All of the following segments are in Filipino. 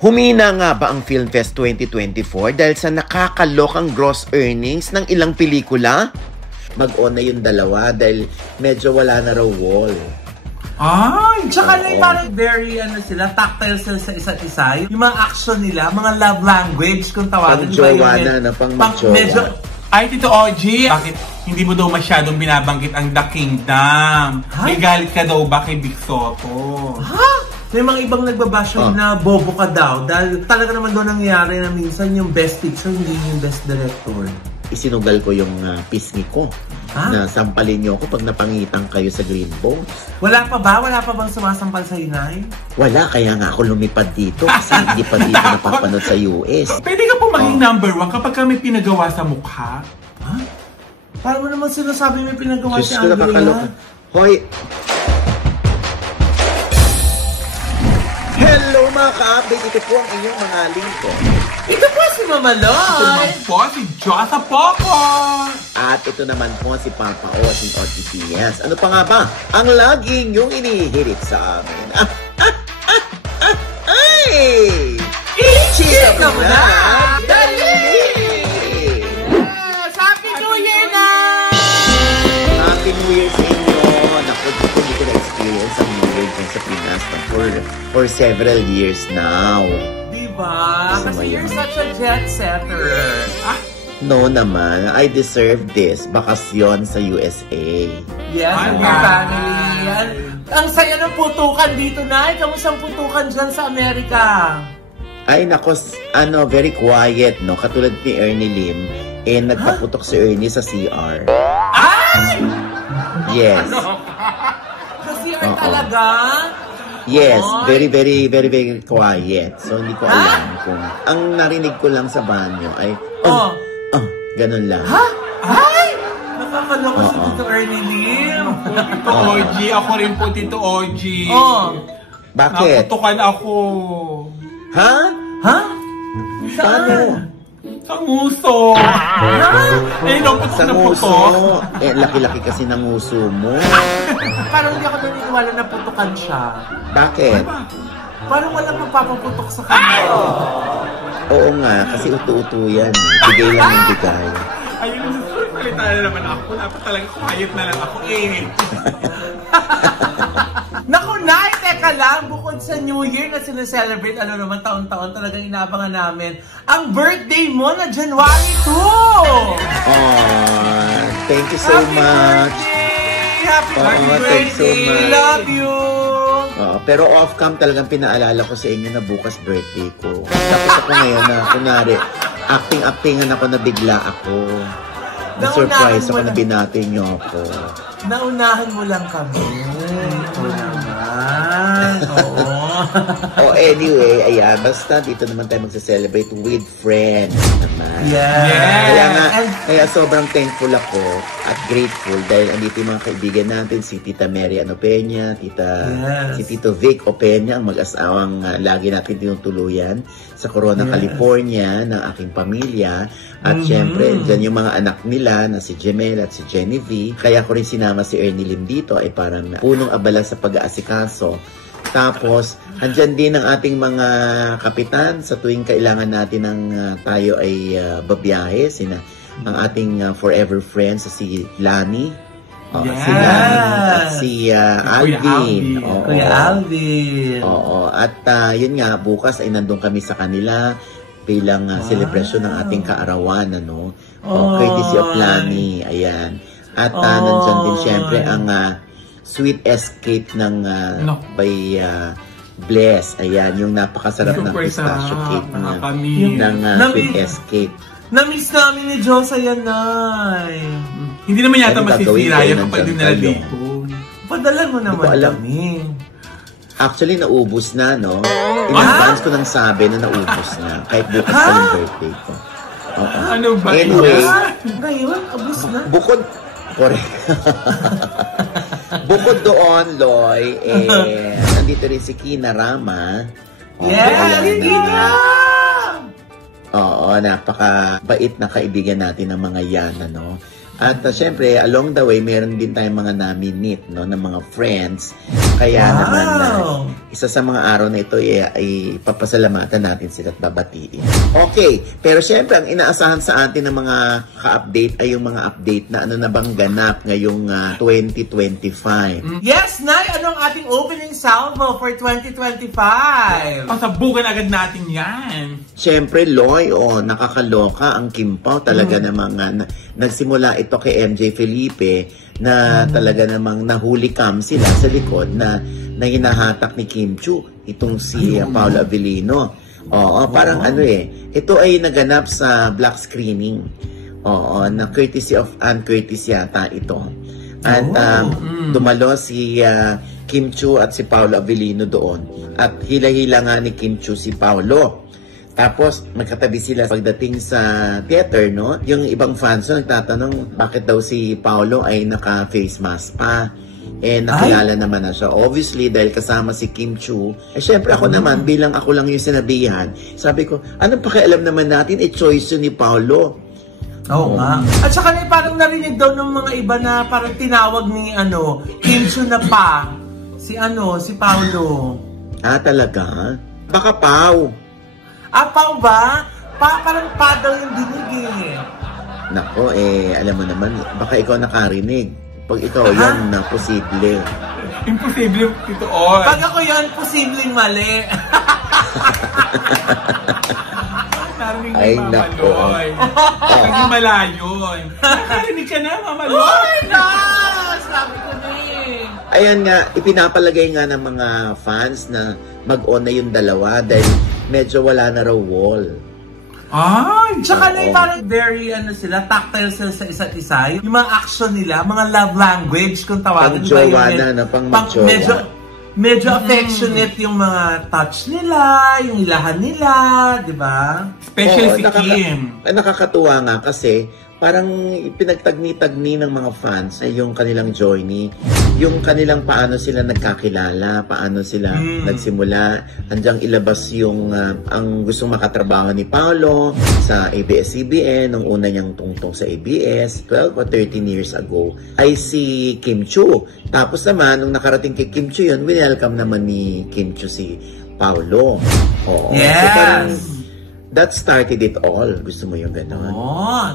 Humina nga ba ang Filmfest 2024 dahil sa nakakalokang gross earnings ng ilang pelikula? Mag-on na yung dalawa dahil medyo wala na raw wall. Ay, tsaka na yung parang very, sila, tactile sila sa isa't isa. Yung mga action nila, mga love language, kung tawagin. Pang-jowa na, pang mag-jowa. Ay, Tito OG, bakit hindi mo daw masyadong binabanggit ang The Kingdom? May galit ka daw ba kay Vic Soto? Ha? May mga ibang nagbabasyon na bobo ka daw dahil talaga naman doon nangyayari na minsan yung best picture hindi yung best director. Isinugal ko yung pisngi ko na sampalin niyo ako pag napangitan kayo sa Green Bones. Wala pa ba? Wala pa bang sumasampal sa inay? Wala, kaya nga ako lumipad dito kasi hindi pa dito napapanood sa US. Pwede ka po maging number 1 kapag kami pinagawa sa mukha? Ha? Paano mo naman sinasabi may pinagawa si Andrea? Hoy! Hello mga ka-update! Ito po ang inyong mga lingkod. Ito po si Mama Loy! Ito naman po si Josa Poco! At ito naman po si Papa O, si OGPS. Ano pa nga ba ang laging yung inihirit sa amin? Ay! I-cheer ka mo na! Dali! Happy New Year na! Happy New Year sa inyo! Naku, hindi ko na-experience ang New Year dyan sa Pinas for several years now. Diba? Kasi you're such a jet setter. No naman. I deserve this. Bakasyon sa USA. Yes, and your family. Ang saya ng putukan dito, Nay. Kamusta ang putukan dyan sa Amerika? Ay, nako, very quiet, no? Katulad ni Ernie Lim, nagpaputok si Ernie sa CR. Ay! Yes. Sa CR talaga? Yes, very quiet. So, hindi ko alam kung... Ang narinig ko lang sa banyo ay... ganun lang. Ha? Ay! Nakakaloko si Tito Ernie Lim. Tito OG, ako rin po Tito OG. Bakit? Naputukan ako. Ha? Ha? Paano? Sa nguso. Naputok sa na nguso? putok. Laki-laki kasi ng nguso mo. Parang hindi ako naniniwala na putukan siya. Bakit? Parang walang magpapaputok sa kanya. Oo nga, kasi utu-utu yan. Bigay lang ng bigay. Ayun, salita na naman ako. Dapat talaga quiet na lang ako Naku, Nay, teka lang. Bukod sa New Year na sineselebrate, naman taon-taon talagang inaabangan namin ang birthday mo na January 2! Thank you so much. Happy birthday! Thanks so much. Love you! Pero off-cam talagang pinaalala ko sa inyo na bukas birthday ko. Tapos ako ngayon na, kunwari, acting-actingan ako na bigla ako. Na-surprise ako na binati niyo ako. Naunahan mo lang kami. Ito naman. Anyway, ayan. Basta dito naman tayo magsa-celebrate with friends naman. Yeah. Kaya sobrang thankful ako at grateful dahil andito yung mga kaibigan natin, si Tita Mary Peña, si Tito Vic Opeña, ang mag-asawang lagi natin tinutuluyan sa Corona, California, ng aking pamilya. At syempre, dyan yung mga anak nila na si Jemel at si Jenny V. Kaya ko rin sinama si Ernie Lim dito ay parang punong abala sa pag-aasikaso. Tapos, andyan din ang ating mga kapitan sa tuwing kailangan natin ng tayo ay babiyahe. Ang ating forever friends, si Lani. Si Lani at si Alvin. Kuya Alvin. At yun nga, bukas ay nandun kami sa kanila bilang celebration ng ating kaarawan, courtesy of Lani, ayan. At nandyan din syempre ang Sweet Escape ng by Bless, ayan, yung napakasarap ng pistachio cake ng Sweet Escape. Na-miss namin ni Josa yan, Nay. Hindi naman yata masisira yan kapag dinala dito. Padalan mo naman kami. Actually, naubos na, no? In advance ko nang sabi na naubos na. Kahit bukas pa yung birthday ko. Ano ba? Anyway. Ngayon, ubos na. Correct. Bukod doon, Loy, nandito rin si Kina Rama. Kina! Oo, napaka-bait na kaibigan natin ng mga yan, At syempre, along the way, meron din tayong mga nami-meet, no, ng mga friends. Kaya naman, isa sa mga araw na ito ay papasalamatan natin sila at babatiin. Okay, pero syempre, ang inaasahan sa atin ng mga ka-update ay yung mga update na ano na bang ganap ngayong 2025. Yes, Nay! Anong ating opening salvo for 2025? Pasabukan agad natin yan. Syempre, Loy, nakakaloka ang Kim Pao. Talaga namang nagsimula ito kay MJ Felipe na talaga namang nahuli cam sila sa likod na hinahatak ni Kim Chu, itong si Paolo Avellino. Parang ito ay naganap sa black screening. Na courtesy of Ann Curtis yata ito. At dumalo si Kim Chu at si Paolo Avellino doon. At hila-hila nga ni Kim Chu si Paolo. Tapos, magkatabi sila pagdating sa theater, no? Yung ibang fans nagtatanong bakit daw si Paolo ay naka-face mask pa. Nakilala naman na siya. Obviously, dahil kasama si Kim Chu. Syempre ako naman, bilang ako lang yung sinabihan, sabi ko, anong pakialam naman natin? Choice yun ni Paolo. Oo nga. At saka parang narinig daw ng mga iba na parang tinawag ni Kim Chu na pa. Si Paolo. Talaga? Baka Pao. Pao ba? Parang pa daw yung dinig eh. Nako, alam mo naman, baka ikaw nakarinig. Pag ikaw yan, posible. Imposible ito all. Pag ako yan, posibleng mali. Ay, nako. Hindi malayo. Nakarinig ka na, Mama Loy. Oh, no! Sabi ko na Ayan nga, ipinapalagay nga ng mga fans na mag-on na yung dalawa dahil medyo wala na raw wall. Tsaka na parang very sila, tactile sila sa isa't isa. Yung mga action nila, mga love language kung tawagin. Pang-jowa na, pang-jowa. Medyo affectionate yung mga touch nila, yung ilahan nila, di ba? Especially si Kim. Nakakatuwa nga kasi parang pinagtagni-tagni ng mga fans ay yung kanilang journey, yung kanilang paano sila nagkakilala, paano sila nagsimula, handyang ilabas yung ang gustong makatrabaho ni Paolo sa ABS-CBN, nung una niyang tungtong sa ABS, 12 or 13 years ago, ay si Kim Chu. Tapos naman, nung nakarating kay Kim Chu yun, welcome naman ni Kim Chu si Paolo. Yes! So parang, that started it all. Gusto mo yung gano'n?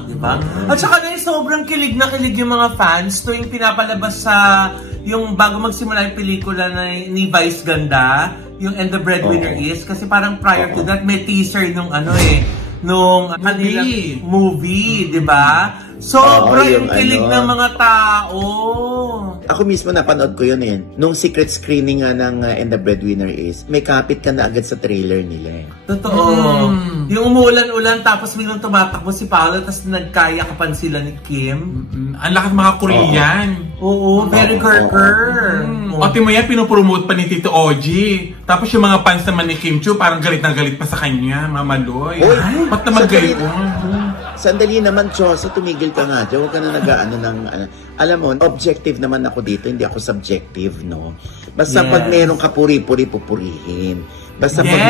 Di ba? At saka na sobrang kilig na kilig yung mga fans tuwing pinapalabas sa yung bago magsimula yung pelikula ni Vice Ganda, yung And the Breadwinner Is, kasi parang prior to that, may teaser nung nung kanilang movie, di ba? Sobrang yung kilig ng mga tao. Ako mismo napanood ko yun nung secret screening nga ng And the Breadwinner Is, may kapit ka na agad sa trailer nila. Totoo. Yung umuulan-ulan tapos biglang tumatakbo si Paolo tapos nagkayakapan sila ni Kim. Ang lakas mga Korean. Oo, very girl. Pati mo yan, pinopromote pa ni Tito Oji. Tapos yung mga fans naman ni Kim Chu, parang galit na galit pa sa kanya, Mama Loy. Ba't naman galit? Sandali naman, Chosa, tumigil ka nga. Huwag ka na alam mo, objective naman ako dito, hindi ako subjective, no? Basta pag merong kapuri-puri, pupurihin. Basta pag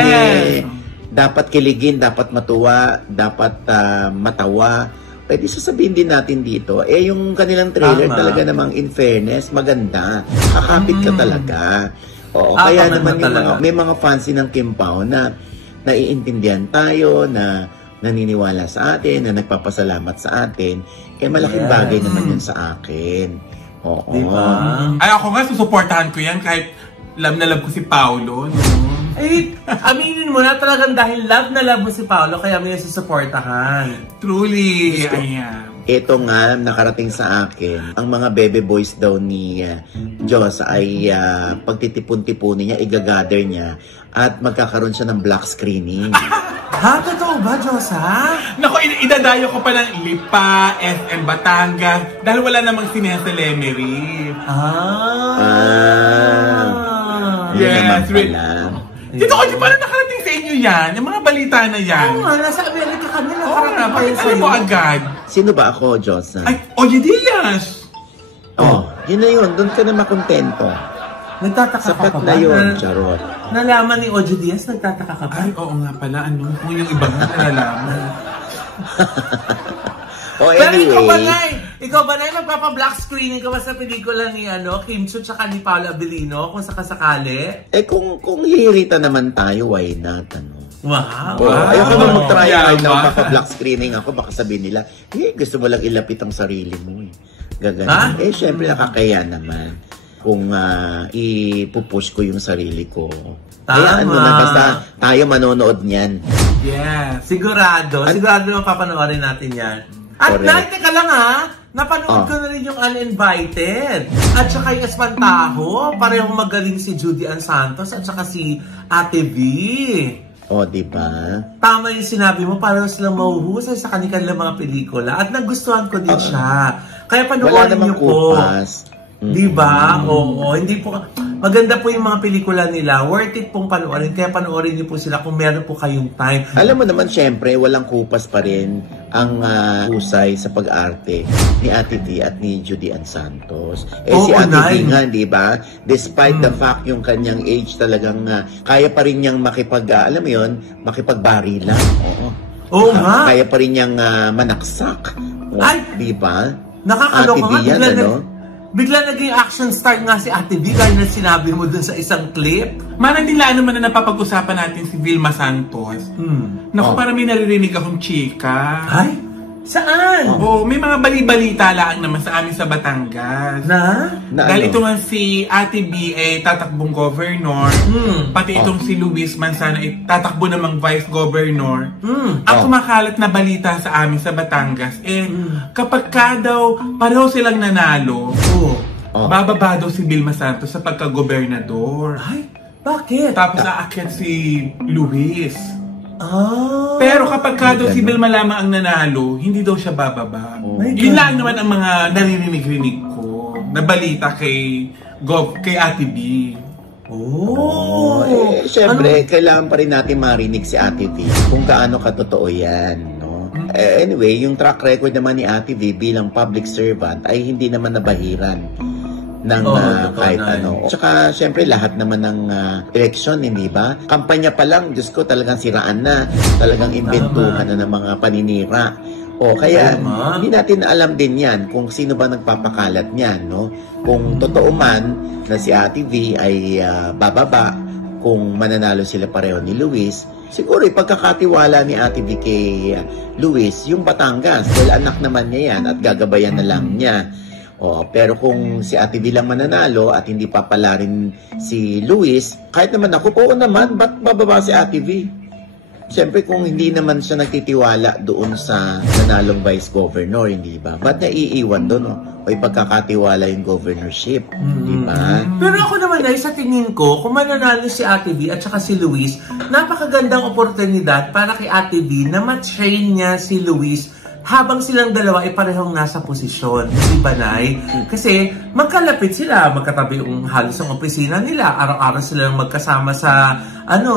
dapat kiligin, dapat matuwa, dapat matawa. Pwede sasabihin din natin dito, yung kanilang trailer talaga namang in fairness, maganda. Kakapit ka talaga. Kaya naman may mga fancy ng Kim Pao na naiintindihan tayo, na naniniwala sa atin, na nagpapasalamat sa atin, malaking bagay naman yun sa akin. Diba? Ay, ako nga, susuportahan ko yan kahit love na love ko si Paolo. Aminin mo na talagang dahil love na love mo si Paolo, kaya mo yung susuportahan. Truly, ayan. Ito nga, nakarating sa akin, ang mga bebe boys daw ni Diyos ay pagtitipon-tipunin niya, igagather niya, at magkakaroon siya ng black screening. Totoo ba, Diyos, Naku, idadayo ko pa ng Lipa, SM Batangas, dahil wala namang sinesa Lemery. Yes, Dito ko, di ba nakarating sa inyo yan? Yung mga balita na yan. Oo nga, nasa Amerika kami nakarating bakit alam mo agad? Sino ba ako, Diyos? Ay, Oye Diaz! Yun na yun. Doon ka na makontento. Nagtataka sapat ka pa na ba? yun, Charot. Nalaman ni Oye Diaz, nagtataka ka pa? Ay, oo nga pala. Kung yung iba nga nalalaman. Oh, Pero anyway. ikaw ba na magpapa-black screening ka ba sa pelikula ni Kim Chu tsaka ni Paolo Abilino kung sakasakali? Kung lirita naman tayo, why not? Wow. Ayoko naman mag-try na magpapa-black screening ako. Baka sabihin nila, gusto mo lang ilapit ang sarili mo. Gagano. Syempre nakakaya naman kung ipupush ko yung sarili ko. Kaya basta tayo manonood niyan. Yeah, sigurado naman papanoorin natin yan. At teka lang napanood ko na rin yung Uninvited. At saka yung Espantajo, parehong magaling si Judy Ann Santos at saka si Ate V. Diba? Tama yung sinabi mo, parang silang mahuhusay sa kanilang mga pelikula. At nagustuhan ko din siya. Kaya panoorin niyo po. Diba? Oo, hindi po. Maganda po yung mga pelikula nila. Worth it pong panoorin. Kaya panoorin niyo po sila kung meron po kayong time. Alam mo naman, syempre, walang kupas pa rin ang husay sa pag-arte ni Ate V at ni Judy Ann Santos. Si Ate V nga, di ba? Despite the fact yung kanyang age talagang kaya pa rin niyang alam mo yun, makipagbari lang. Oo nga. Kaya pa rin niyang manaksak. Di ba? Nakakaloka nga. Bigla naging action star nga si Ate V, gaya na sinabi mo dun sa isang clip. Manandila naman na napapag-usapan natin si Vilma Santos. Naku, parang may naririnig akong chika. Ay? Saan? May mga bali-balita lang naman sa amin sa Batangas. Dahil ito nga si Ate B ay tatakbong governor. Pati itong si Luis Manzano ay tatakbo namang vice governor. Ang kumakalat na balita sa amin sa Batangas, kapag daw pareho silang nanalo, bababa daw si Vilma Santos sa pagka-gobernador. Ay, bakit? Tapos aakyat si Luis. Pero kapag daw si Vilma lamang ang nanalo, hindi daw siya bababa. Yun lang naman ang mga naririnig-rinig ko na balita kay Ate B. Siyempre, kailangan pa rin natin marinig si Ate V kung gaano katotoo yan. Anyway, yung track record naman ni Ate V bilang public servant ay hindi naman nabahiran ng kahit ano. Tsaka, syempre, lahat naman ng eleksyon, hindi ba? Kampanya pa lang, Diyos ko, talagang siraan na. Talagang inventuhan na ng mga paninira. Kaya, hindi natin alam din yan kung sino ba nagpapakalat niyan, no? Kung totoo man na si Ate V ay bababa, kung mananalo sila pareho ni Luis, siguro ipagkakatiwala ni Ate V kay Luis yung Batangas. Dahil anak naman niya yan at gagabayan na lang niya. Pero kung si Ate V lang mananalo at hindi papala rin si Luis, kahit naman ako, naman, ba't bababa si Ate V? Siyempre kung hindi naman siya nagtitiwala doon sa nanalong vice governor, hindi ba? Ba't naiiwan doon? O ipagkakatiwala yung governorship, di ba? Pero ako naman sa tingin ko, kung mananalo si Ate V at saka si Luis, napakagandang oportunidad para kay Ate V na ma-train niya si Luis habang silang dalawa ay parehong nasa posisyon, di ba, Nay? Kasi magkalapit sila, magkatabi yung halos ang opisina nila, araw-araw silang magkasama sa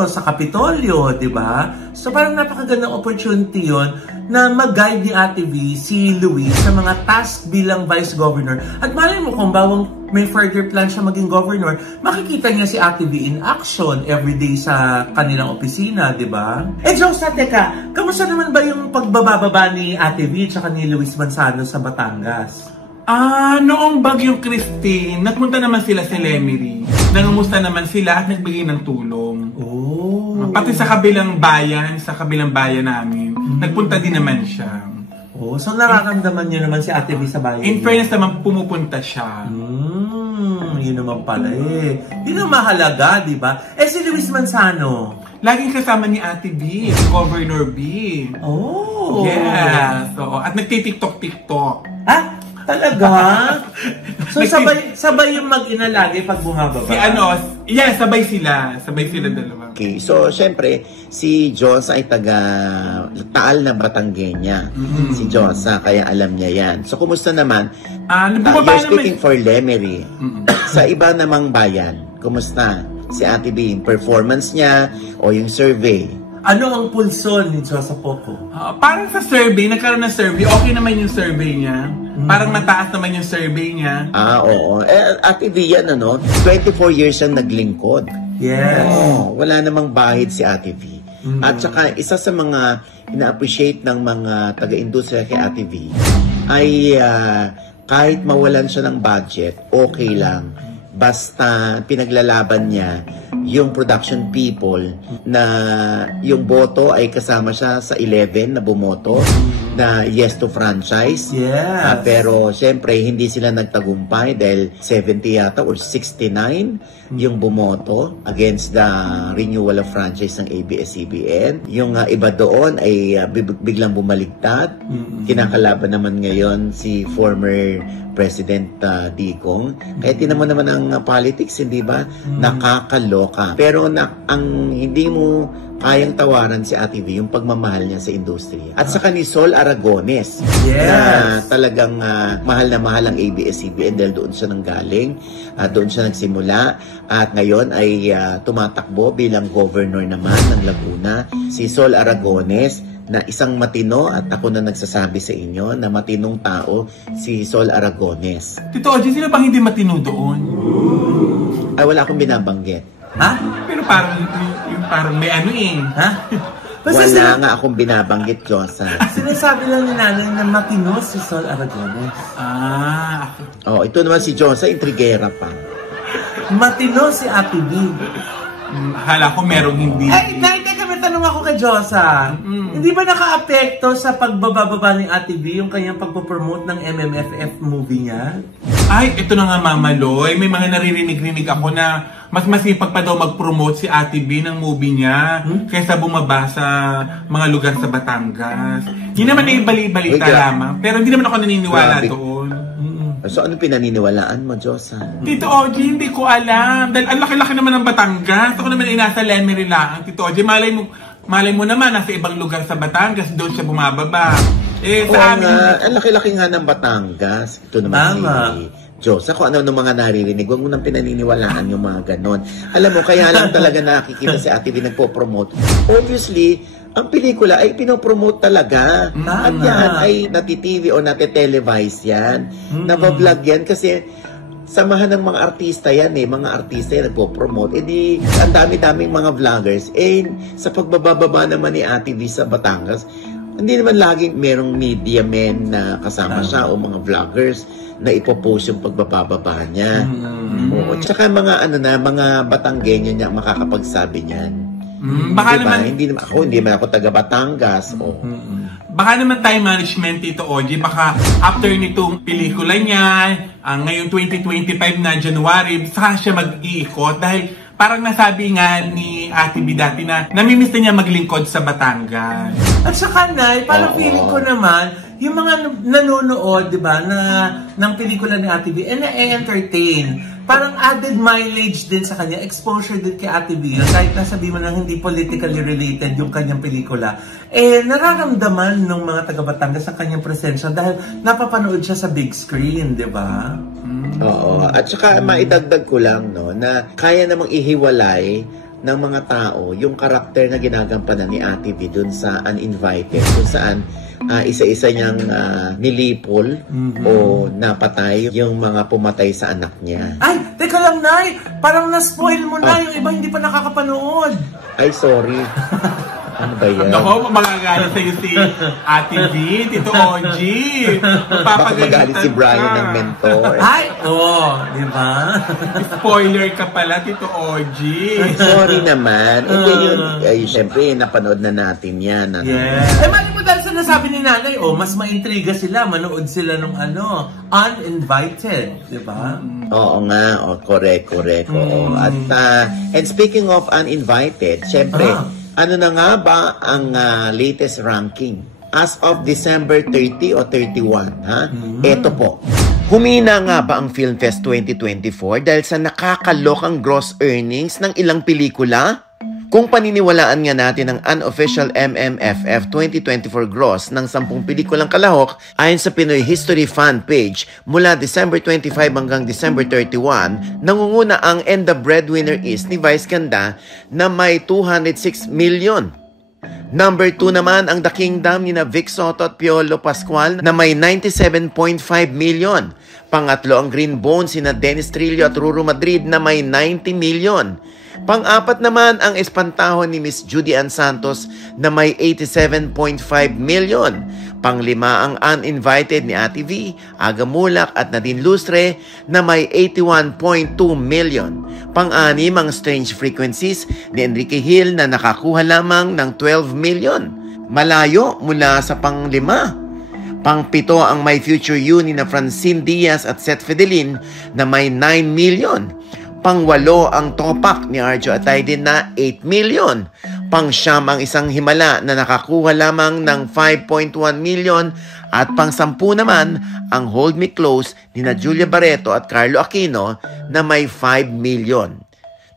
sa Kapitolyo, di ba? So parang napakagandang opportunity yon na mag-guide ni Ate V si Luis sa mga task bilang vice governor. At malay mo kung bawang may further plan siya maging governor, makikita niya si Ate V in action everyday sa kanilang opisina, di ba? Josa, teka, kamusta naman ba yung pagbababa ni Ate V at ni Luis Manzano sa Batangas? Noong Bagyong Christine, nagpunta naman sila sa Lemery. Nangamusta naman sila at nagbigay ng tulong. Pati sa kabilang bayan namin, nagpunta din naman siya. So nararamdaman niyo naman si Ate V sa bayan? In fairness naman, pumupunta siya. Yun naman pala Yun ang mahalaga, di ba? Si Luis Manzano? Laging kasama ni Ate B, Governor B. Yes. At nagtitiktok-tiktok. Talaga? So sabay yung mag-ina lagi pag bumababa? Sabay sila dalawa. Okay, so syempre, si Josa ay taal na Batangueña. Si Josa, kaya alam niya yan. So kumusta naman? You're speaking for Lemery. Sa iba namang bayan, kumusta? Si Ate B, yung performance niya o yung survey? Ano ang pulso ni Josa Poco? Parang sa survey, nagkaroon ng survey, okay naman yung survey niya. Parang mataas naman yung survey niya. Oo. Ate V yan, 24 years siyang naglingkod. Yes. Wala namang bahid si Ate V. At saka isa sa mga ina-appreciate ng mga taga-industriya kay Ate V ay kahit mawalan siya ng budget, okay lang. Basta pinaglalaban niya yung production people na yung boto ay kasama siya sa 11 na bumoto na yes to franchise. Yes. Pero syempre hindi sila nagtagumpay dahil 70 yata or 69 yung bumoto against the renewal of franchise ng ABS-CBN. Yung iba doon ay biglang bumaligtad. Kinakalaban naman ngayon si former President Digong. Kaya tinan mo naman ang politics, hindi ba? Nakakaloka. Pero ang hindi mo kayang tawaran si Ate V, yung pagmamahal niya sa industriya. At saka ni Sol Aragones, na talagang mahal na mahal ang ABS-CBN dahil doon siya nanggaling, doon siya nagsimula, at ngayon ay tumatakbo bilang governor naman ng Laguna. Si Sol Aragones, na isang matino, at ako na nagsasabi sa inyo na matinong tao si Sol Aragones. Tito Oji, sino bang hindi matino doon? Ay, wala akong binabanggit. Ha? Pero parang may ano Ha? Wala nga akong binabanggit, Diyosa. Sinasabi lang ni nanay na matino si Sol Aragones. Oh, ito naman si Diyosa, intrigera pa. Matino si Ate B. Hala ko merong hindi. Ay, teka, may tanong ako kay Diyosa. Hindi ba naka-apekto sa pagbababa ni Ate B yung kanyang pagpopromote ng MMFF movie niya? Ay, ito na nga, Mama Loy. May mga naririnig-rinig ako na mas masipag pa daw mag-promote si Ate B ng movie niya kaysa bumaba sa mga lugar sa Batangas. Hindi naman ay bali-balita lamang. Pero hindi naman ako naniniwala doon. So, ano pinaniniwalaan mo, Diyosa? Tito Oji, hindi ko alam. Dahil ang laki-laki naman ng Batangas. Ako naman ay nasa Lemery lang. Tito Oji, malay mo naman, nasa ibang lugar sa Batangas, doon siya bumababa. Sa amin... ang laki-laki nga ng Batangas. Ito naman si Diyosa, kung ano ng mga naririnig, huwag mo nang pinaniniwalaan yung mga ganon. Alam mo, kaya lang talaga nakikita si Ate B nagpo-promote. Obviously, ang pelikula ay pinopromote talaga. At yan ay nati-TV o nati-televise yan. Nabablog yan kasi samahan ng mga artista yan mga artista yan nagpo-promote. Di ang dami-daming mga vloggers. Sa pagbababa naman ni Ate V sa Batangas, hindi naman laging merong media men na kasama siya o mga vloggers na ipopost yung pagbababa niya. Oo. Tsaka mga Batanggenyo niya makakapagsabi niyan. Baka diba? naman Hindi man ako taga Batangas. Baka naman time management, Tito Oji, baka after nitong pelikula niya, ngayong 2025 na January, saka siya mag-iikot dahil parang nasabi nga ni Ate B dati na namimiss na niya maglingkod sa Batangas. At saka, Nay, parang feeling ko naman, yung mga nanonood, di ba, ng pelikula ni Ate B, na-entertain. Parang added mileage din sa kanya, exposure din kay Ate B. Kahit nasabi mo na hindi politically related yung kanyang pelikula, nararamdaman ng mga taga-Batangas ang kanyang presensya dahil napapanood siya sa big screen, di ba? Oo. At saka maidagdag ko lang, na kaya namang ihiwalay ng mga tao yung karakter na ginagampanan ni Ate B dun sa Uninvited, kung saan isa-isa niyang nilipol o napatay yung mga pumatay sa anak niya. Ay, teka lang, Nay! Parang na-spoil mo na, yung iba hindi pa nakakapanood. Ay, sorry. Ano ba yan? Ako, magagalit sa'yo si Ate V, Tito Oji. Baka magalit si Brian ng mentor. Ay, di ba? Spoiler ka pala, Tito Oji. Sorry naman. Siyempre, napanood na natin yan. Yes. Mali mo dahil sa nasabi ni Nanay, mas maintriga sila, manood sila nung Uninvited, di ba? Oo nga, correct. At, and speaking of Uninvited, siyempre, ano na nga ba ang latest ranking? As of December 30 o 31, Ito po. Humina nga ba ang Filmfest 2024 dahil sa nakakalokang gross earnings ng ilang pelikula? Kung paniniwalaan nga natin ang unofficial MMFF 2024 gross ng 10 pelikulang kalahok ayon sa Pinoy History Fan page mula December 25 hanggang December 31, nangunguna ang And the Breadwinner Is ni Vice Ganda na may 206 million. Number 2 naman ang The Kingdom ni na Vic Soto at Piolo Pascual na may 97.5 million. Pangatlo ang Green Bones ni na Dennis Trillo at Ruru Madrid na may 90 million. Pang-apat naman ang espantahon ni Miss Judy Ann Santos na may 87.5 million. Pang-lima ang Uninvited ni Ate V, Aga Mulak at Nadine Lustre na may 81.2 million. Pang-anim ang Strange Frequencies ni Enrique Hill na nakakuha lamang ng 12 million. Malayo mula sa pang-lima. Pang-pito ang My Future You ni na Francine Diaz at Seth Fidelin na may 9 million. Pang-walo ang Topak ni Arjo Ataydin na 8 million. Pang-siyam ang Isang Himala na nakakuha lamang ng 5.1 million. At pang-sampu naman ang Hold Me Close ni na Julia Barreto at Carlo Aquino na may 5 million.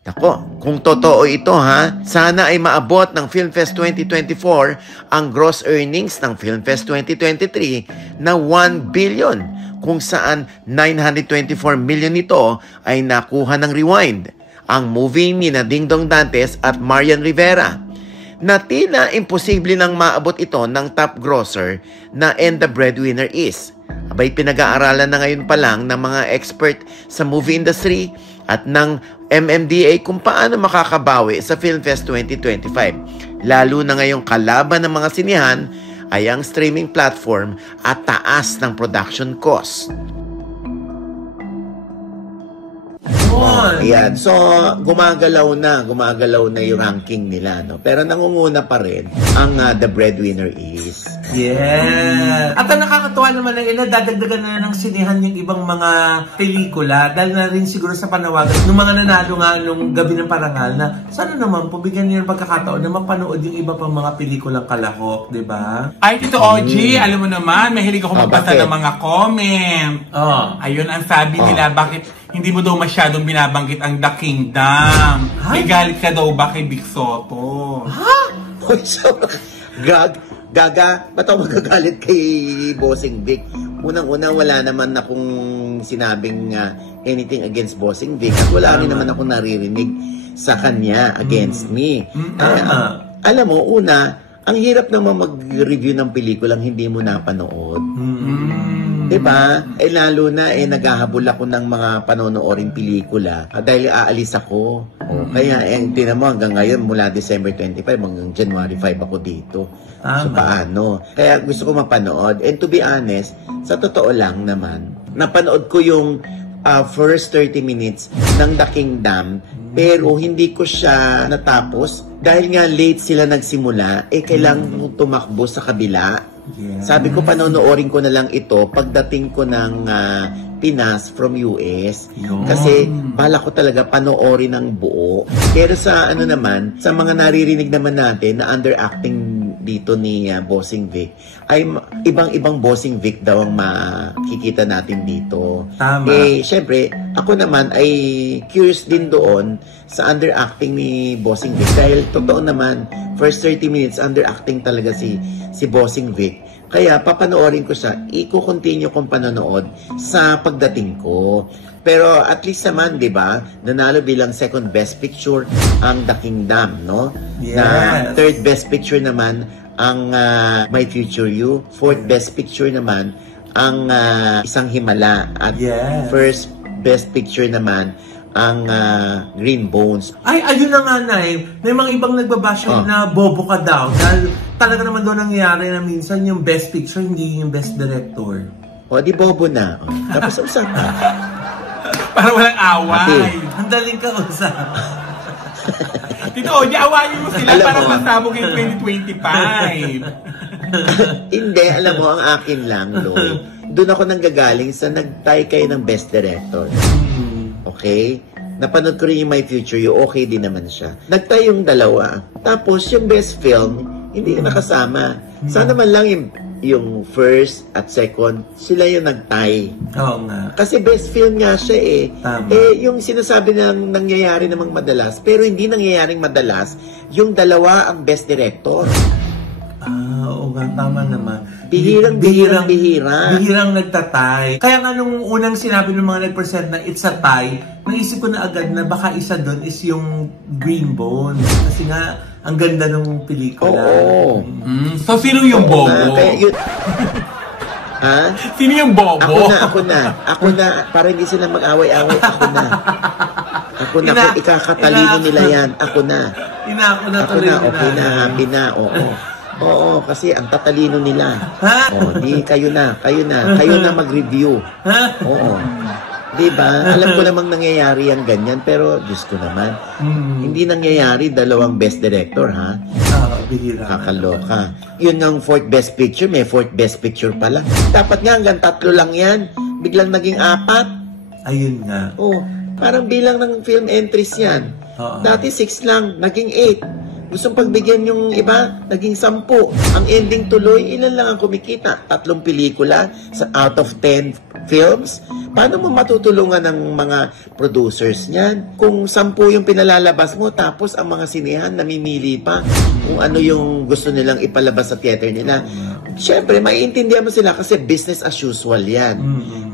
Nako, kung totoo ito sana ay maabot ng Filmfest 2024 ang gross earnings ng Filmfest 2023 na 1 billion, kung saan 924 million nito ay nakuha ng Rewind, ang movie ni na Dingdong Dantes at Marian Rivera, na tila imposible nang maabot ito ng top grosser na And the Breadwinner Is. Abay, pinag-aaralan na ngayon pa lang ng mga expert sa movie industry at ng MMDA kung paano makakabawi sa Filmfest 2025. Lalo na ngayong kalaban ng mga sinihan ay ang streaming platform at taas ng production cost. Ayan. So, gumagalaw na yung ranking nila, no? Pero nangunguna pa rin ang The Breadwinner Is. Yeah. At ang nakakatuwa naman na dadagdagan na ng sinihan yung ibang mga pelikula dahil na rin siguro sa panawagan ng mga nanalo nga nung Gabi ng Parangal na sana naman pabigyan niyo ng pagkakataon na mapanood yung iba pang mga pelikulang kalahok, di ba? Ay, Tito OG, alam mo naman, mahilig ako magbasa ng mga comment. Ayun ang sabi nila, bakit hindi mo daw masyadong binabanggit ang The Kingdom? May galit ka daw ba kay Vic Soto? Ha? Gaga, ba't ako magagalit kay Bossing Vic? Unang-una, wala naman akong sinabing anything against Bossing Vic. At wala rin naman akong naririnig sa kanya against me. Alam mo, una, ang hirap naman mag-review ng pelikulang hindi mo napanood. Diba? Lalo na naghahabol ako ng mga panonooring pelikula dahil aalis ako. Kaya tinan mo hanggang ngayon mula December 25 hanggang January 5 ako dito. So paano? Kaya gusto ko mapanood. And to be honest, sa totoo lang naman, napanood ko yung first 30 minutes ng The Kingdom, pero hindi ko siya natapos dahil nga late sila nagsimula, kailangan tumakbo sa kabila. Yeah. Sabi ko, panonoorin ko na lang ito pagdating ko ng Pinas from US. Kasi bala ko talaga panoorin ng buo. Pero sa naman, sa mga naririnig naman natin na underacting dito ni Bossing Vic, ay ibang-ibang Bossing Vic daw ang makikita natin dito. Tama. Syempre, ako naman ay curious din doon sa underacting ni Bossing Vic. Dahil totoo naman, first 30 minutes underacting talaga si Bossing Vic. Kaya papanoorin ko siya, i-continue kong panonood sa pagdating ko. Pero at least naman, di ba, nanalo bilang second best picture ang The Kingdom, no? Yes. Na third best picture naman ang My Future You. Fourth best picture naman ang Isang Himala. At first best picture naman ang Green Bones. Ay, ayun na nga, Nay. May mga ibang nagbabasyo na bobo ka daw. Dahil talaga naman doon nangyayari na minsan yung best picture, hindi yung best director. Di bobo na. Tapos usapan. Para walang away. Ang daling ka usap. Tito, awayin mo sila para masabog yung 2025. Hindi, alam mo, ang akin lang, Lloyd. Doon ako nanggagaling sa nagtay kayo ng best director. Okay? Napanood ko rin yung My Future You, okay din naman siya. Nagtay yung dalawa. Tapos yung best film, hindi na nakasama. Sana man lang yung first at second, sila yung nagtay. Oo nga. Kasi best film nga siya Tama. Yung sinasabi na nangyayari namang madalas, pero hindi nangyayaring madalas, yung dalawa ang best director. Oo nga, tama naman. Bihirang nagtatay. Kaya nga nung unang sinabi ng mga nag-present na it's a tie, naisip ko na agad na baka isa doon is yung Green Bones. Kasi nga, ang ganda ng pelikula. Oo. So, sino yung bobo? Ha? Sino yung bobo? Ako na. Para hindi sila mag-away-away, ako na. Ako na, kung ikakatalino nila yan, ako na. Ako na, okay na, happy na, oo. Oo, kasi ang tatalino nila. Di, kayo na mag-review. Oo. Diba? Alam ko namang nangyayari yan ganyan, pero Diyos ko naman, hindi nangyayari dalawang best director, ha? Kakaloka. Yun ang 4th best picture, may 4th best picture pala. Dapat nga hanggang 3 lang yan, biglang naging 4. Ayun nga. Parang bilang ng film entries yan. Dati 6 lang, naging 8. Gustong pagbigyan yung iba, naging 10. Ang ending tuloy, ilan lang ang kumikita? 3 pelikula out of 10 films? Paano mo matutulungan ng mga producers niyan? Kung 10 yung pinalalabas mo, tapos ang mga sinehan namimili pa kung ano yung gusto nilang ipalabas sa theater nila. Siyempre, maiintindihan mo sila kasi business as usual yan.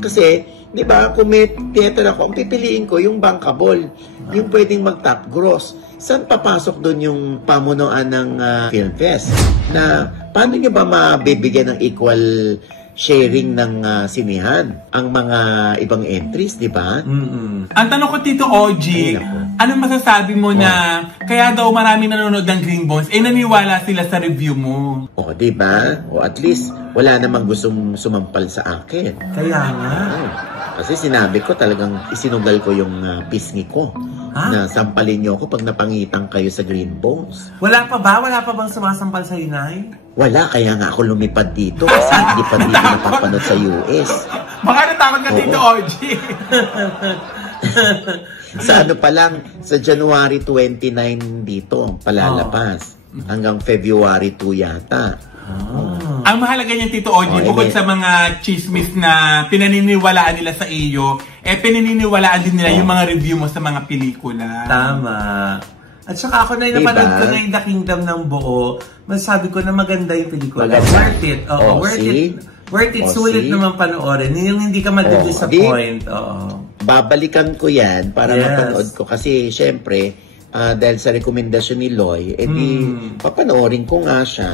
Kasi, di ba, kung may theater ako, ang pipiliin ko yung bankable, yung pwedeng mag-top gross. Saan papasok doon yung pamunuan ng Film Fest? Na paano nyo ba mabibigyan ng equal sharing ng sinihan ang mga ibang entries, di ba? Ang tanong ko, Tito OG, ano masasabi mo na kaya daw marami nanonood ng Green Bones, naniwala sila sa review mo? Di ba? O at least, wala namang gustong sumampal sa akin. Kaya nga. Kasi sinabi ko talagang isinugal ko yung pisngi ko. Na sampalin nyo ako pag napangitan kayo sa Green Bones. Wala pa ba? Wala pa bang sumasampal sa inay? Wala, kaya nga ako lumipad dito kasi hindi pa dito napapanood sa US. Baka natakot ka, Tito OG. Sa ano pa lang, sa January 29 dito palalabas. Hanggang February 2 yata. Ang mahalaga niya, Tito OG, bukod sa mga chismis na pinaniniwalaan nila sa iyo, pinaniniwalaan din nila yung mga review mo sa mga pelikula. Tama. At saka ako na napanood ko na yung The Kingdom ng buo, masasabi ko na maganda yung pelikula. Worth it. Worth it. Sulit naman panoorin. Yung hindi ka madidisappoint. Babalikan ko yan para mapanood ko. Kasi syempre, dahil sa rekomendasyon ni Loy, papanoorin ko nga siya.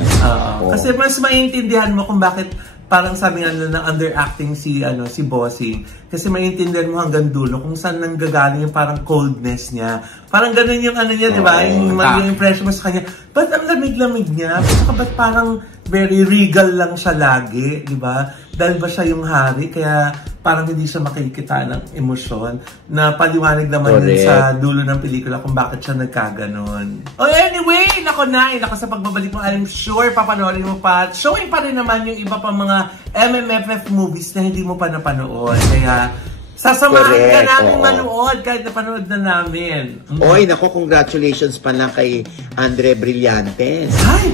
Kasi mas maintindihan mo kung bakit parang sabi nga na underacting si Bossing. Kasi maintindihan mo hanggang dulo kung saan nanggagaling yung parang coldness niya. Parang ganun yung niya, di ba? Yung impression mo sa kanya. Ba't ang lamig-lamig niya? Ba't parang very regal lang siya lagi, di ba? Dahil ba siya yung hari? Kaya parang hindi siya makikita ng emosyon na paliwanag naman yun sa dulo ng pelikula kung bakit siya nagkaganon. Anyway, nako sa pagbabalik mo, I'm sure papanoorin mo pa. Showing pa rin naman yung iba pang mga MMFF movies na hindi mo pa napanood. Kaya sasamahan ka namin manood kahit napanood na namin. Nako, congratulations pala kay Andre Brillantes. Ay!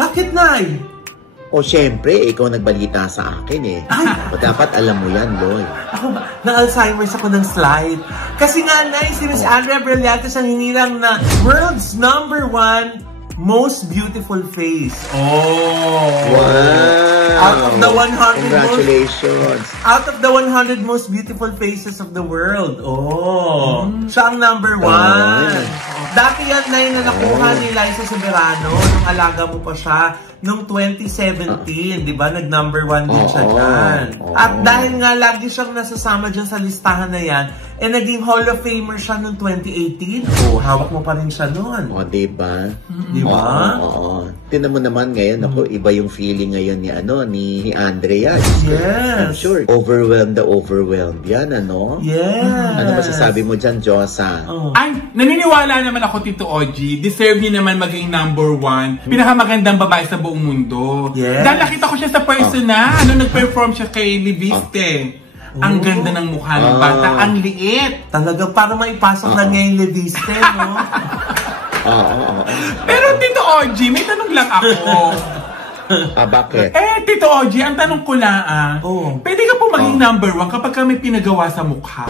Bakit, Nay? Siyempre, ikaw nagbalita sa akin dapat alam mo yan, Loy. Ako ba? Na-Alzheimer's ako ng slide. Kasi nga, Nay, si Miss Andrea Brillantes ang hinilang na world's #1 most beautiful face. Wow! Out of the 100 Congratulations! Out of the 100 most beautiful faces of the world. Siya ang #1. Dati yan na yung nakuha ni Liza Soberano nung alaga mo pa siya noong 2017, di ba? Nag-#1 din siya dyan. At dahil nga lagi siyang nasasama dyan sa listahan na yan, naging Hall of Famer siya noong 2018. Hawak mo pa rin siya noon. Di ba? Di ba? Tinan mo naman ngayon, iba yung feeling ngayon ni Andrea. Yes. I'm sure. Overwhelmed yan, ano? Yes. Ano masasabi mo dyan, Josa? Ay, naniniwala naman ako, Tito OG. Deserve niya naman maging #1. Pinakamagandang babae sa buong mundo. Yes. Dahil nakita ko siya sa personal. Nag-perform siya kay Leviste. Ang ganda ng mukha ng bata. Ang liit. Talagang para maipasok lang niya yung Leviste, no? Pero Tito OG, may tanong lang ako. Bakit? Tito OG, ang tanong ko lang, pwede ka po maging #1 kapag ka may pinagawa sa mukha?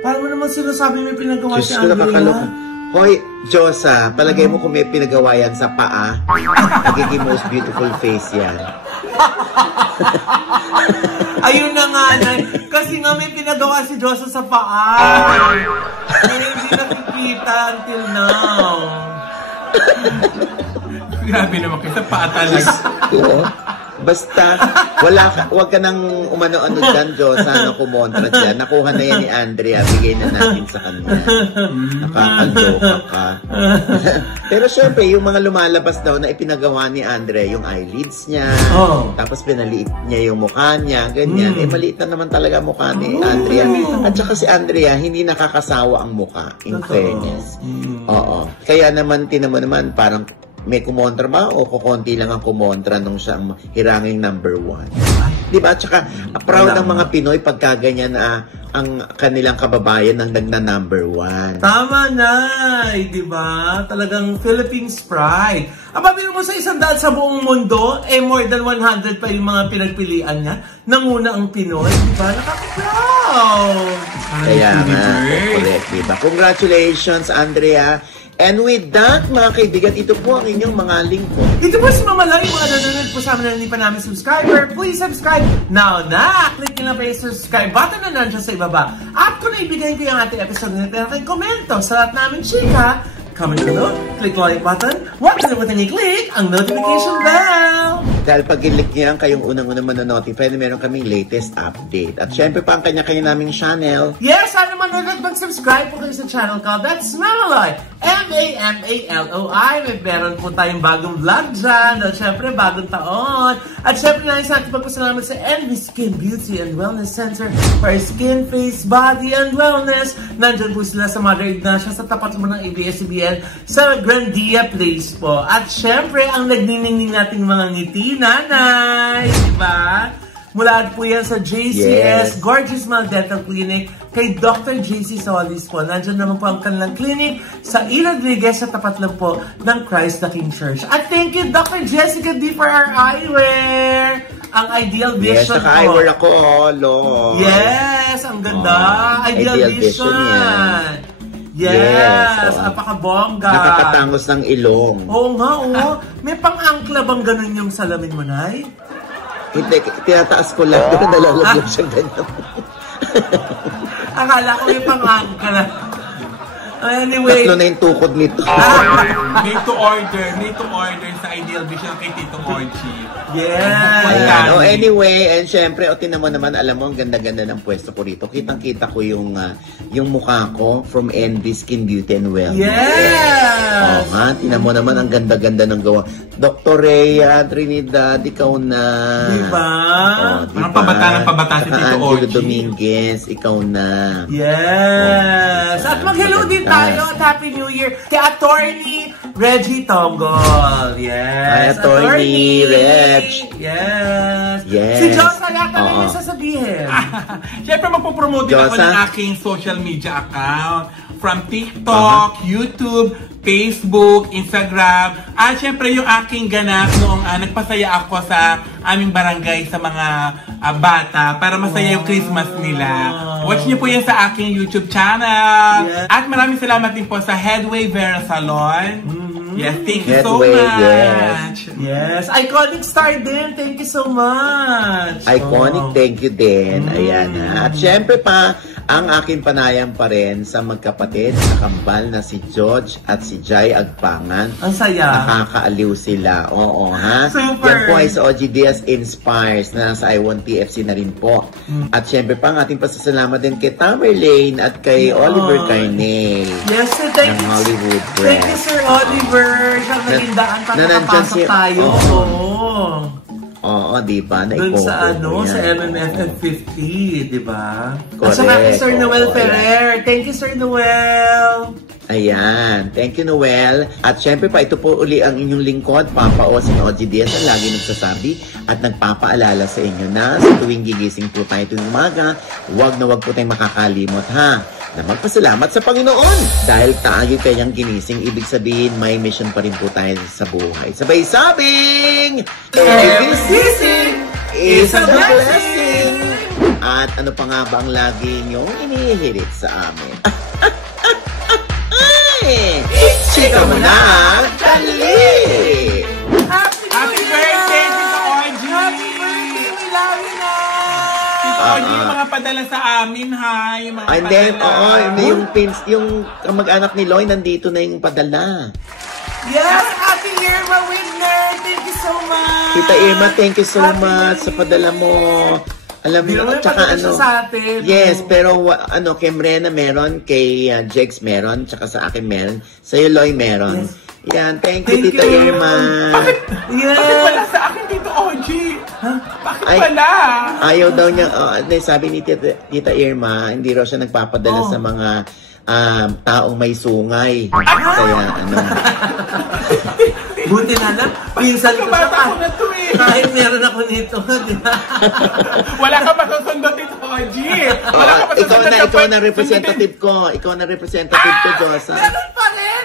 Paano naman sinasabi may pinagawa si Andrea? Hoy, Josa, palagay mo kung may pinagawa yan sa paa, magiging most beautiful face yan. Ayun na nga, kasi nga may pinagawa si Josa sa paa. Kaya hindi nakikita until now. Grabe naman kayo, sa paa talaga. Basta, wag ka nang umano-ano dyan, Diyosa, na kumontra dyan. Nakuha na yan ni Andrea, bigay na natin sa kanya. Nakakaloka ka. Pero syempre, yung mga lumalabas daw na ipinagawa ni Andrea, yung eyelids niya, tapos pinaliit niya yung mukha niya, ganyan. Maliit na naman talaga mukha ni Andrea. At saka si Andrea, hindi nakakasawa ang mukha, in fairness. Oo. Kaya naman, tinamo naman, parang may kumontra ba o kukonti lang ang kumontra nung siyang hiranging #1? Diba? Tsaka proud ng mga Pinoy pagka ganyan na ang kanilang kababayan ang nagna-#1. Tama na, diba? Talagang Philippines pride. Ababilo mo sa 100 sa buong mundo, more than 100 pa yung mga pinagpilian niya. Nanguna ang Pinoy, diba? Nakaka-proud! Kaya nga, correct, diba? Congratulations, Andrea! And with that, mga kaibigan, ito po ang inyong mga lingkod. Dito po si Mama Lai, mga nanonood po sa amin na hindi pa namin subscriber. Please subscribe now na! Click nyo na pa yung subscribe button na nandiyan sa ibaba. At kung naibigay ko yung ating episode nito, kayong komento sa lahat namin, chika, comment below, click like button, huwag kalimutan i-click ang notification bell! Dahil pag i-click niya, kayong unang-unang manonotify na meron kaming latest update. At syempre pa ang kanya-kanya naming channel. Yes, sana manonood mag-subscribe po kayo sa channel ko. That's Mamaloi! M-A-M-A-L-O-I. May meron po tayong bagong vlog dyan. At syempre, bagong taon. At syempre, nais natin pagpasalamat sa Envy Skin Beauty and Wellness Center for skin, face, body, and wellness. Nandyan po sila sa Mother Ignacia sa tapat mo ng ABS-CBN sa Grandia Place po. At syempre, ang nagniningning nating mga ngiti, nanay, diba? Mula po yan sa JCS Gorgeous Smile Dental Clinic kay Dr. JC Solis po. Nandiyan naman po ang kanilang clinic sa E. Rodriguez sa tapat lang po ng Christ the King Church. At thank you, Dr. Jessica D. for our eyewear. Ang Ideal Vision po. Yes, naka-eyewear ako, lo. Yes, ang ganda. Ideal Vision yan. Yes, apakabongga. Nakakatangos ng ilong. Oo nga, oo. May pang-angkla bang ganun yung salamin mo, Nay? Hindi, tinataas ko lang. Nalalagyan siya ganyan. Akala ko may pang-angkla. Anyway. Tatlo na yung tukod nito. Made to order sa Ideal Vision kay Tito Orchi. Yeah. Oh, anyway, and syempre, tinan mo naman, alam mo, ang ganda-ganda ng pwesto ko rito. Kitang-kita ko yung mukha ko from Envy Skin Beauty and Wellness. Yes! Oh, tinan mo naman, ang ganda-ganda ng gawa. Dr. Rhea Trinidad, ikaw na. Diba? Parang pabata si Tito Orchi. Angelo Dominguez, ikaw na. Yes! At mag-hello din tayo at Happy New Year kay Attorney Reggie Togol. Yes. Attorney Reg. Yes. Yes. Si Josa, lahat na yung sasabihin. Siyempre, magpupromote din ako ng aking social media account. From TikTok, YouTube, Facebook, Instagram. At syempre yung aking ganap noong nagpasaya ako sa aming barangay sa mga bata para masaya yung Christmas nila. Watch niyo po yan sa aking YouTube channel. Yeah. At maraming salamat din po sa Headway Vera Salon. Yes, thank you so much. Yes. Iconic Star din, thank you so much. Iconic, thank you din. Ayan ha. At syempre pa, ang aking panayam pa rin sa magkapatid na kambal na si George at si Jai Agpangan. Ang saya. Nakakaaliw sila. Oo, ha? Super. Yan po ay sa OG Diaz Inspires na nasa I1 TFC na rin po. At syempre pa, ang ating pasasalamat din kay Tamerlane at kay Oliver Carney. Yes, sir. Thank you. Hollywood Press. Thank you, Sir Oliver. Siyang naging daan para nakapasok tayo. Oo, di ba? Doon sa sa MMFF 50, di ba? At saka kay Sir Noel Ferrer. Thank you, Sir Noel. Ayan. Thank you, Noel. At syempre pa, ito po uli ang inyong lingkod, Papa Osin OG Diaz, ang lagi nagsasabi at nagpapaalala sa inyo na sa tuwing gigising po tayo tuwing umaga, huwag na huwag po tayong makakalimot, ha? Na magpasalamat sa Panginoon. Dahil tayo kanyang ginising, ibig sabihin may mission pa rin po tayo sa buhay. Sabay sabing! Every season is a blessing! At ano pa nga ba ang lagi niyong inihirit sa amin? Chika mo na! Dali! Happy birthday, Tito Orgy! Happy birthday! We love you na! Tito Orgy, yung mga padala sa amin, ha? Yung mga And then, yung pins, yung kamag-anak ni Loy, nandito na yung padala. Yes, Ate Irma Winner! Thank you so much! Tita Irma, thank you so much sa padala mo. Alam mo, tsaka ano, sa atin. yes, pero ano, kay Mrena meron, kay Jex meron, tsaka sa akin meron, sa'yo Loy meron. Yes. Yan, thank you, Tita Irma. Bakit wala sa akin, Tito OG? Huh? Bakit wala? Ayaw daw niya, sabi ni Tita Irma, hindi raw siya nagpapadala sa mga taong may sungay. Kaya ano. Buti na lang, pinsan ko bata ko na to eh. Kahit meron ako nito. Wala ka masusunod dito, OG. Ikaw na representative ko. Ikaw na representative ko, Diyosa. Meron pa rin!